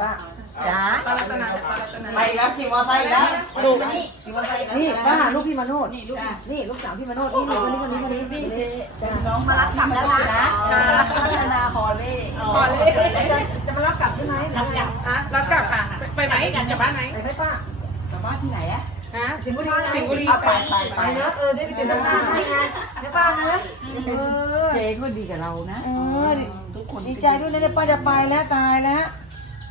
จ้าไปแล้วขี่มอไซค์แล้วลูนี่ขี่มอไซค์นี่มาหาลูกพี่มโนดนี่ลูกนี่ลูกสาวพี่มโนดนี่มูคนนี้คนนี้คนนี้นี่้องมารับกลับแล้วนะนะพัฒนาฮอลเล่ฮอลเล่จะมารับกลับใช่ไหมรับกลับฮะรับกลับค่ะ ไปไหนจะบ้านไหนไปป้ากับบ้านที่ไหนอะสิงบุรี สิงบุรีไปไปไปเนอะเออ ได้ไปเจอเจ้าบ้านไงเจ้บ้านเนอะเจ๊ก็ดีกับเรานะเออ ทุกคน ดีใจด้วยนะป้าจะไปแล้วตายแล้ว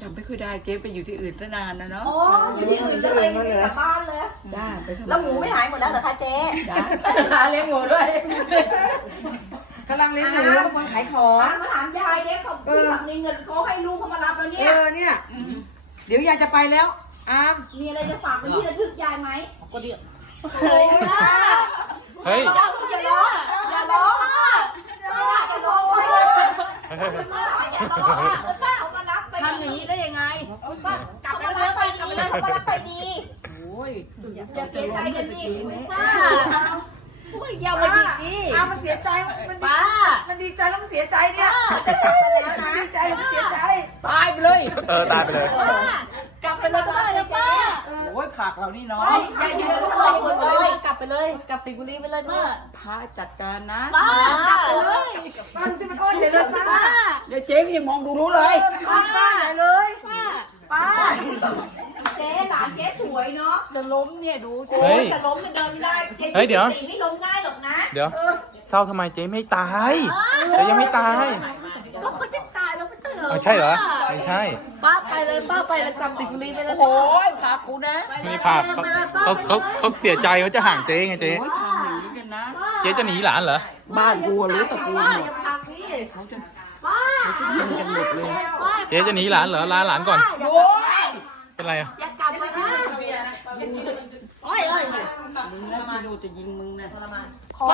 จำไม่ค่อยได้เจ๊ไปอยู่ที่อื่นตั้งนานนะเนาะ อ๋ออยู่ที่อื่นเลยกลับบ้านเลย ได้ไปทำแล้วหมูไม่หายหมดแล้วเหรอคะเจ๊หาเลี้ยงหมูด้วยกำลังเลี้ยงหมูคนขายของมาถามยายเด็กกับฝั่งนี้เงินเขาให้ลูกเขามารับแล้วเนี่ยเออ เนี่ย เดี๋ยวยายจะไปแล้ว อาม มีอะไรจะฝากไปที่ระทึกยายไหมก็เดียวเฮ้ย อย่าร้องอย่าร้องอย่าร้องอย่ารองอย่ารองเลาพ่อะักไปดีโอ้ย อย่าเสียใจกันนี่ ป้าโอ้ยอย่ามาดีดีอ้ามาเสียใจมันป้ามันดีใจแล้วมเสียใจเนี่ยจะจับกันแล้วนะดีใจเสียใจ ตายไปเลย เออตายไปเลย กลับไปเลยก็ได้จ้าโอ้ยผักเหล่านี้น้อยอย่าเดือะทุกคนเลย กลับไปเลย กลับสิงบุร์ไปเลยป้าพาจัดการนะ ป้า กลับไปเลยฟังสิมันโอ้ยเลยป้า เดี๋ยวเจ๊ยังมองดูรู้เลยป้า ไปเลย ป้าเจ๊หาเจ๊สวยเนาะ จะล้มเนี่ยดูจะล้มจะเดินได้เจ๊ยเดีไม่ล้มง่ายหรอกนะ เดี๋ยวเศร้าทำไมเจ๊ไม่ตายเจ๊ยังไม่ตายก็เขาจะตายแล้วไม่ตายเหรอใช่เหรอ ไม่ใช่ป้าไปเลยป้าไปแล้วกลับสิงคโร์ไปแล้วโอ้ยพากณนะมีพาเขาเขาเขาเสียใจเขาจะห่างเจ๊ไงเจ๊เจ๊จะหนีหลานเหรอ บ้านกูหรือตะกูลเจ๊จะหนีหลานเหรอลาหลานก่อนป็นไรอ่ะอยากกลับมาโอ้ยโอ้ยมึงม่ดูจะยิงมึงนะทรมานขอ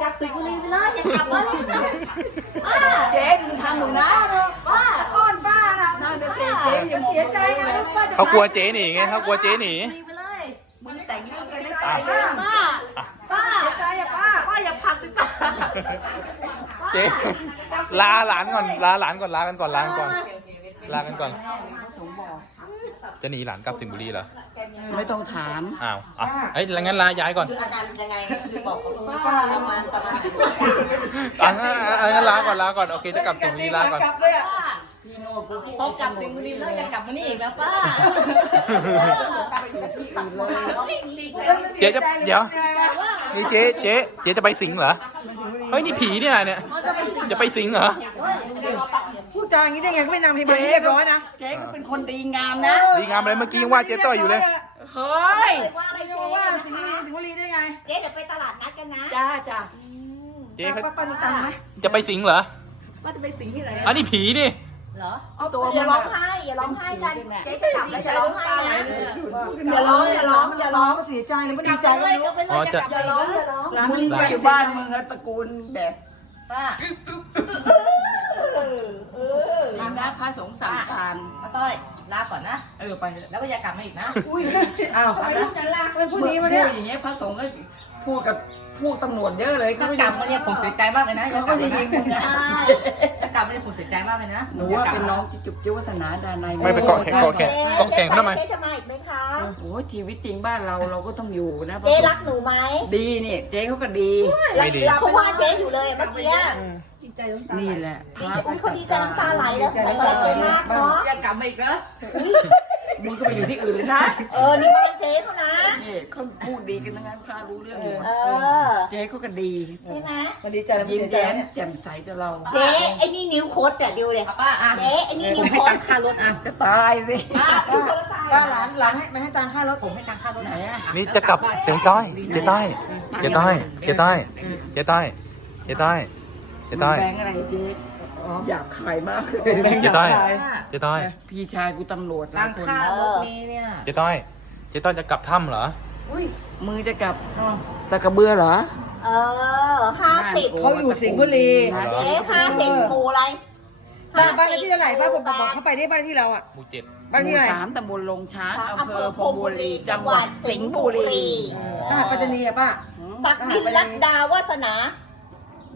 กลับสิบุรีไปเลยอยากกลับมาเลยเจ๊มึงทำหนูนะป้าอ้อนป้าละน่าจะเจ๊เจ๊อย่าเสียใจนะเขากลัวเจ๊หนีไงเขากลัวเจ๊หนีมึงแต่งยเรื่องเลยป้า ป้าเสียใจอย่าป้าป้าอย่าผักสิป้า เจ๊ลาหลานก่อน ลาหลานก่อน ลากันก่อนลากันก่อนลากันก่อนจะหนีหลานกลับสิงห์บุรีเหรอไม่ต้องถามอ้าวเอ่ะแล้ยงั้นลาย้าย ก่อนคืออาการยังไงคือบอกเขาว่าประมาณปรมาณอ่ะงั้นลาก่อนลาก่อนโอเคจะกลับสิงห์บุรีลา ก่อนเขากลับสิงห์บุรีแล้วยังกลับมานี่อีก แล้วป้าเจ๊จะเดี๋ยวนี่เจ๊เจ๊เจ๊จะไปสิงห์เหรอเฮ้ยนี่ ผีเนี่ยเนี่ย จะไปสิงห์เหรอจางอย่างนี้ได้ไงก็ไม่นำที่มาเรียบร้อยนะเจ๊ก็เป็นคนดีงามนะดีงามอะไรเมื่อกี้ยังว่าเจ๊ต่อยอยู่เลยเฮ้ยว่าอะไรจ๊ว่าสิงห์ลีสิงห์ลีได้ไงเจ๊เดี๋ยวไปตลาดนัดกันนะจ้าจ้าเจ๊ป้าจะไปสิงห์เหรอว่าจะไปสิงห์ที่ไหนอันนี้ผีนี่เหรอเอาตัวอย่าร้องไห้อย่าร้องไห้กันเจ๊จะกลับแล้วจะร้องไห้นะอย่าร้องอย่าร้องอย่าร้องเสียใจเลยไม่ดีใจเลยอย่าร้องอย่าร้องมึงอยู่บ้านมึงตระกูลแบบป้าระสงฆ์สารปาต้อย ลาก่อนนะเออไปแล้วก็อย่ากลับมาอีกนะอุ้ยอ้าวแล้วจะลาไปพรุนี้มาเนี่ยอย่างเงี้ยพระสงฆ์ก็พูดกับพวกตำรวจเยอะเลยก็ไมกลับมาเนี่ยผมเสียใจมากเลยนะเขาก็ยิงคุณนะกลับมาเนี่ยผมเสียใจมากเลยนะหนูว่าเป็นน้องจุกจิ้วศสนาดานายไม่ไปเกาะแขกเกาะแขกต้องแข่งทำไมคะโอ้ชีวิตจริงบ้านเราเราก็ต้องอยู่นะ เจ๊รักหนูไหม ดีเนี่ยเจ๊เขาก็ดีไม่ดีเขาว่าเจ๊อยู่เลยเมื่อกี้จน้ำตาไหลนี่แหละอุ้ยคนดีใจน้ำตาไหลแล้วขอบใจมากเนาะอยากลับมาอีกนะมึงก็ไปอยู่ที่อื่นเลยนะเออนี่บ้านเจ๊เขานะเขาพูดดีกันทั้งนั้นพารู้เรื่อง เออ เจ๊เขาก็ดีใช่ไหมมันดีใจแล้วมแย้มแจ่มใสจะเรา เจ๊ไอ้นี่นิ้วโคตรแต่เดียวเลยป้าเจ๊ไอ้นี่นิ้วโคตรค่ารถอ่ะ จะตายสิป้าหลังหลังให้มาให้ตังค่ารถผมให้ตังค่ารถไหนอะนี่จะกลับเจ๊ต้อยเจ๊ต้อยเจ๊ต้อยเจ๊ต้อยเจ๊ต้อยเจ๊ต้อยเจ๊ต้อยอยากขายมากเลยเจ๊ต้อยเจ๊ต้อยพี่ชายกูตำรวจตั้งค่ารถเมล์เนี่ยเจ๊ต้อย เจ๊ต้อยจะกลับถ้ำเหรอมือจะกลับสักกระเบื้อเหรอเออห้าสิบเขาอยู่สิงห์บุรีเจ๊ห้าสิบปูอะไรบ้านบ้านที่เท่าไหร่บ้านผมบอกเขาไปได้บ้านที่เราอ่ะหมู่เจ็ดบ้านที่ไหนสามตำบลลงช้างอำเภอพมบุรีจังหวัดสิงห์บุรีอ่าปัตตานีอ่ะป้าสักดิ์ลัดดาวาสนา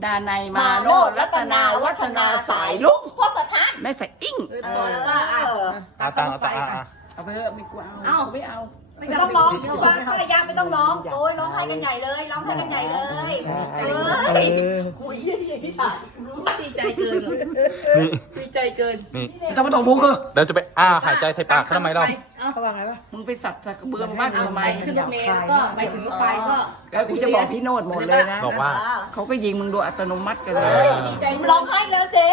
ดาในมาโนรัตนาวัฒนาสายลุงพ่อสทัศแม่ใส่อิ่งเออเอาตาเอาตาเอาไปเอไม่กูเอาเอไม่เอาไม่ต้องร้องพี่ปาพยาไม่ต้องร้องโอ้ยร้องให้กันใหญ่เลยร้องให้กันใหญ่เลยเอ้ยคุยยยี่พีดีใจเกินดีใจเกินต้องไปตองมุกเลยแล้วจะไปอ้าหายใจใส่ปากทำไมเราเขาว่าไงวะมึงไปสัตว์ระเบื่อมากทำไมขึ้นรถเมล์ก็ไปถึงรถไฟก็กกูจะบอกพี่โนดหมดเลยนะบอกว่าเขาก็ยิงมึงโดยอัตโนมัติกันเลยดีใจมึงร้องไห้แล้วเจ๊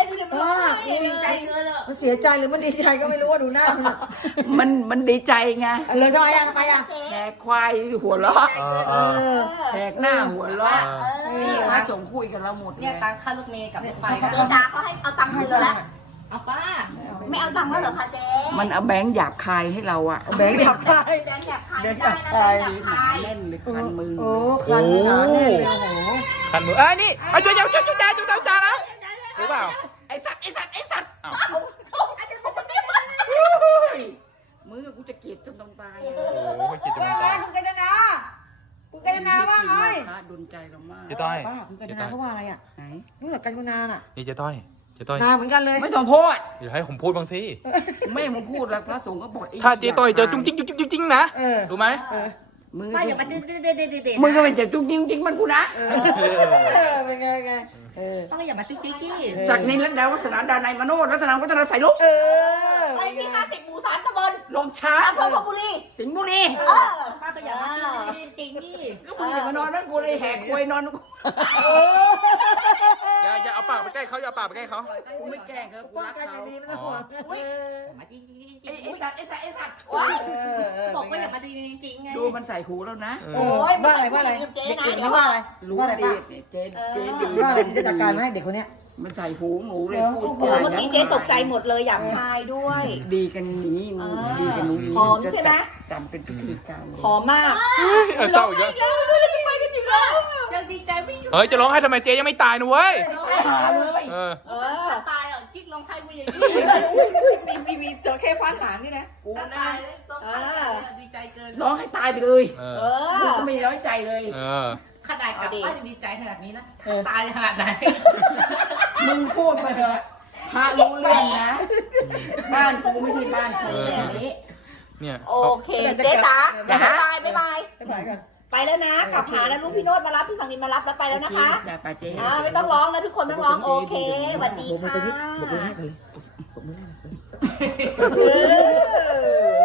ดีใจเลยมันเสียใจหรือมันดีใจก็ไม่รู้ว่าดูหน้ามันมันดีใจไงเลยทำไมอ่ะทำไมอ่ะแหกควายหัวล้อแหกหน้าหัวล้อนี่มาส่งคุยกันแล้วหมดเนี่ยตังค่ารถเมย์กับรถไฟตาเขาให้เอาตังค์ให้เลยละเอาป้า ไม่เอาตังค์แล้วเหรอคะเจ๊มันเอาแบงค์หยาบคายให้เราอะ แบงค์หยาบคายแบงค์หยาบคายแน่นเลยคันมือ โอ้คันมือแน่นเลยโอ้คันมือเอ้ยนี่ไอ้าจ้ารย์จุ๊จุ๊จ้าจุ๊จ้าเจ้านะหรือเปล่าไอสัตว์ไอสัตว์ไอสัตว์มือกูจะเกลียดจนต้องตายโอ้โหเกลียดจนต้องตายเจ้กัญนาคุณกเจ้าว่าไงจะต้อยคุณกัญนาเขาว่าอะไรอ่ะไหนนู้นหรอกัญนาน่ะนี่จ้ะต้อยจ๊ต้อยนาเหมือนกันเลยไม่ต้องพูดเดี๋ยวให้ผมพูดบางสิไม่ผมพูดแล้วพระสงฆ์ก็บอกถ้าเจ๊ต้อยเจอจุ๊งจิ๊งจุ๊งจิ๊งนะรู้ไหมมึงไม่อย่ามาเจ๊เจ๊เจ๊เจ๊มึงก็ไม่เจอจุ๊งจิ๊งจิ๊งมันกูนะเป็นไงต้องอย่ามาจิ้งจิ้จิ้จักนินแล้ววัฒนาดานใยมโนวัฒนาวัฒนาใส่ลูกไปที่มาสิงห์บูสารตะบนลงช้าอำเภอบุรีสิงห์บุรีเออป้าก็อย่ามาจิ้งจิ้งจิ้งนี่ก็มึงอย่ามานอนนั่งกูเลยแหกควยนอนกูากไปใกล้เขาอย่าปากไปใกล้เขาไม่แกล้งเขาปากใจดีไม่ต้องห่วงไอ้สัตว์ไอ้สัตว์ไอ้สัตว์บอกว่าอย่ามาจริงจริงไง ดูมันใส่หูแล้วนะ โอ้ย ว่าอะไรว่าอะไรเจ๊นะเดี๋ว่าอะไรรู้อะไรเจ๊เจ๊ดีว่าอะไรจะจัดการให้เด็กคนนี้มันใส่หูหมูเลยพูดเมื่อกี้เจ๊ตกใจหมดเลย อยากตายด้วย ดีกันนี้มีดีกันนู้หอมใช่ไหมจำเป็นพิธีการหอมมากเศร้าอีกแล้วไรูจะไปกันอีกแลดีใจไม่หยุดเฮ้ยจะร้องไห้ทำไมเจยังไม่ตายนะเว้ยตายเลยเออตายอ่ะคิดร้องไห้ไม่ยุดมีมีมีเจอเค่ฟันหางนี่นะกูยดีใจเกินร้องให้ตายไปเลย เออไม่ร้อยใจเลยขนาดกับพ่อะดีใจขนาดนี้นะตายขนาดไหนมึงพูดไปเถอะพาะรู้เรื่องนะบ้านกูไม่ใช่บ้านของแกนี้เนี่ยโอเคเจ๊จ๋าบายบายบายกันไปแล้วนะ กลับหาแล้วลูกพี่โนดมารับ พี่สังนิมารับแล้วไปแล้วนะคะอ่าไม่ต้องร้องแล้วทุกคนไม่ร้องโอเคสวัสดีค่ะ